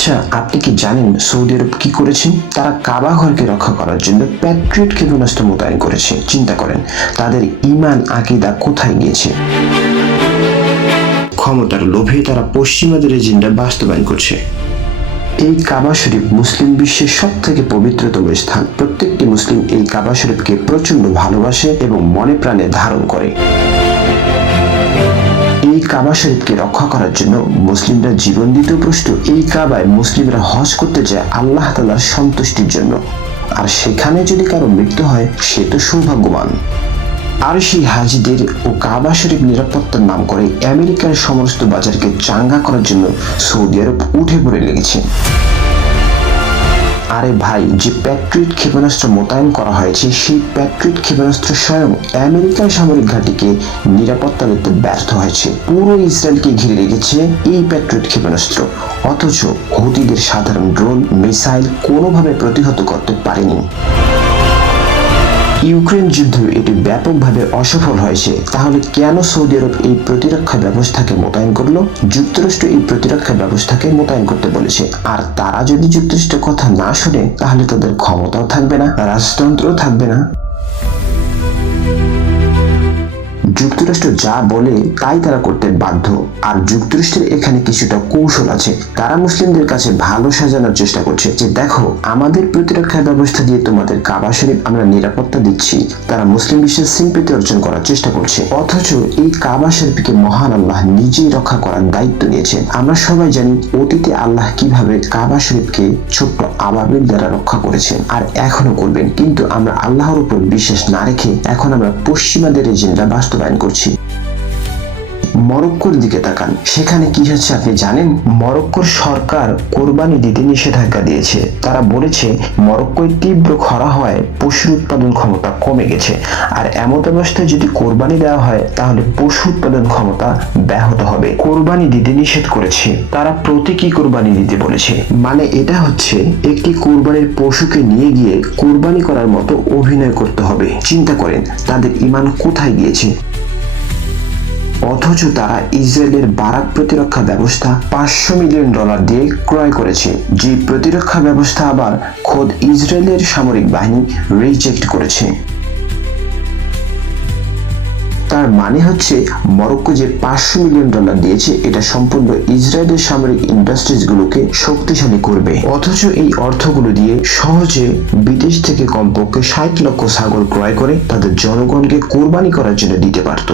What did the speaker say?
আচ্ছা, আপনি কি জানেন সৌদি আরব কি করেছে? তারা কাবা ঘরকে রক্ষা করার জন্য প্যাট্রিয়ট ক্ষেপণাস্ত্র মোতায়েন করেছে। চিন্তা করেন তাদের ঈমান আকীদা কোথায় গিয়েছে। ক্ষমতার লোভে তারা পশ্চিমাদের এজেন্ডা বাস্তবায়ন করছে। এই কাবা শরীফ মুসলিম বিশ্বের সব থেকে পবিত্রতম স্থান। প্রত্যেকটি মুসলিম এই কাবা শরীফকে প্রচন্ড ভালোবাসে এবং মনে প্রাণে ধারণ করে। এই কাবা শরীফকে রক্ষা করার জন্য মুসলিমরা জীবন দিতেও প্রস্তুত। এই কাবায় মুসলিমরা হজ করতে যায় আল্লাহ তাআলার সন্তুষ্টির জন্য, আর সেখানে যদি কারো মৃত্যু হয় সে তো সৌভাগ্যবান। আর সেই হাজিদের ও কাবা শরীফ নিরাপত্তার নাম করে আমেরিকার সমস্ত বাজারকে চাঙ্গা করার জন্য সৌদি আরব উঠে পড়ে লেগেছে। আরে ভাই, যে প্যাট্রিয়ট ক্ষেপণাস্ত্র মোতায়েন করা হয়েছে সেই প্যাট্রিয়ট ক্ষেপণাস্ত্র স্বয়ং আমেরিকার সামরিক ঘাঁটিকে নিরাপত্তা দিতে ব্যর্থ হয়েছে। পুরো ইসরায়েলকে ঘিরে রেখেছে এই প্যাট্রিয়ট ক্ষেপণাস্ত্র, অথচ হুতিদের সাধারণ ড্রোন মিসাইল কোনোভাবে প্রতিহত করতে পারেনি। ইউক্রেন যুদ্ধ এটি ব্যাপকভাবে অসফল হয়েছে। তাহলে কেন সৌদি আরব এই প্রতিরক্ষা ব্যবস্থাকে মোতায়েন করলো? যুক্তরাষ্ট্র এই প্রতিরক্ষা ব্যবস্থাকে মোতায়েন করতে বলেছে, আর তারা যদি যুক্তরাষ্ট্রের কথা না শুনে তাহলে তাদের ক্ষমতাও থাকবে না, রাজতন্ত্রও থাকবে না। যুক্তরাষ্ট্র যা বলে তাই তারা করতে বাধ্য। আর যুক্তরাষ্ট্রের এখানে কিছুটা কৌশল আছে। তারা মুসলিমদের কাছে ভালো সাজানোর চেষ্টা করছে যে দেখো, আমাদের প্রতিরক্ষা ব্যবস্থা দিয়ে তোমাদের কাবা শরীফ আমরা নিরাপত্তা দিচ্ছি। তারা মুসলিম বিশ্বের সিম্পেথি অর্জন করার চেষ্টা করছে, অথচ এই কাবা শরীফকে মহান আল্লাহ নিজেই রক্ষা করার দায়িত্ব নিয়েছেন। আমরা সবাই জানি অতীতে আল্লাহ কিভাবে কাবা শরীফকে ছোট্ট আবাবিল দ্বারা রক্ষা করেছেন, আর এখনো করবেন। কিন্তু আমরা আল্লাহর উপর বিশ্বাস না রেখে এখন আমরা পশ্চিমাদের এজেন্ডা বাস্তবায়ন করছি। মরক্কোর দিকে তাকান, সেখানে কি হচ্ছে আপনি জানেন? মরক্কোর সরকার কোরবানি দিতে নিষেধাজ্ঞা দিয়েছে। তারা বলেছে মরক্কোয় তীব্র খরা হওয়ায় পশুর উৎপাদন ক্ষমতা কমে গেছে, আর এমত অবস্থায় যদি কোরবানি দেওয়া হয় তাহলে পশু উৎপাদন ক্ষমতা ব্যাহত হবে। কোরবানি দিতে নিষেধ করেছে। তারা প্রতীকী কোরবানি দিতে বলেছে। মানে এটা হচ্ছে একটি কোরবানির পশুকে নিয়ে গিয়ে কোরবানি করার মতো অভিনয় করতে হবে। চিন্তা করেন তাদের ঈমান কোথায় গিয়েছে। অথচ তারা ইসরায়েলের বারাক প্রতিরক্ষা ব্যবস্থা $500 মিলিয়ন দিয়ে ক্রয় করেছে, যে প্রতিরক্ষা ব্যবস্থা আবার খোদ ইসরায়েলের সামরিক বাহিনী রিজেক্ট করেছে। তার মানে হচ্ছে মরক্কো যে $500 মিলিয়ন দিয়েছে এটা সম্পূর্ণ ইসরায়েলের সামরিক ইন্ডাস্ট্রিজ গুলোকে শক্তিশালী করবে। অথচ এই অর্থগুলো দিয়ে সহজে বিদেশ থেকে কমপক্ষে 60 লক্ষ ছাগল ক্রয় করে তাদের জনগণকে কোরবানি করার জন্য দিতে পারত।